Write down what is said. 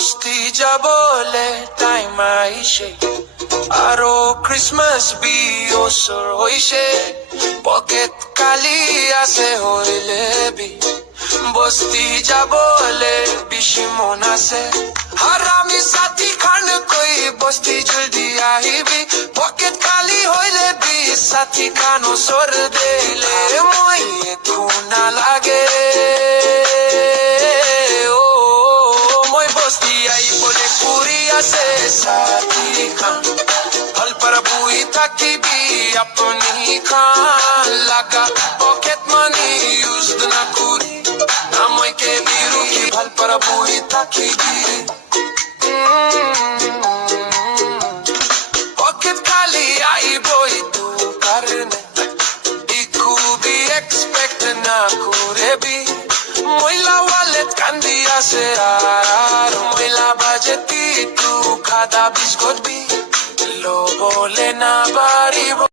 বস্তি যাবলে টাইম আইছে আৰু ক্রিসমাস বি ওচৰ হৈছে পকেট কালি আছে হইলে বি বস্তি যাবলে বেশি মন আছে হারামি সাথী খান কই বস্তি জলদি আহিবি পকেট কালি হইলে বি সাথী খান ওচৰ দেলে মই একো নালাগে साथी खान फल पर बुई ताकि भी अपनी खान लगा पॉकेट मनी यूज ना करी ना मैं के भी रुकी फल पर बुई ताकि भी पॉकेट खाली आई बोई तू करने इकू भी एक्सपेक्ट ना करे भी मोइला वालेट कांदिया से आर मोइला बजती খাদা বিস্কুট বি লো বলে না বাড়িব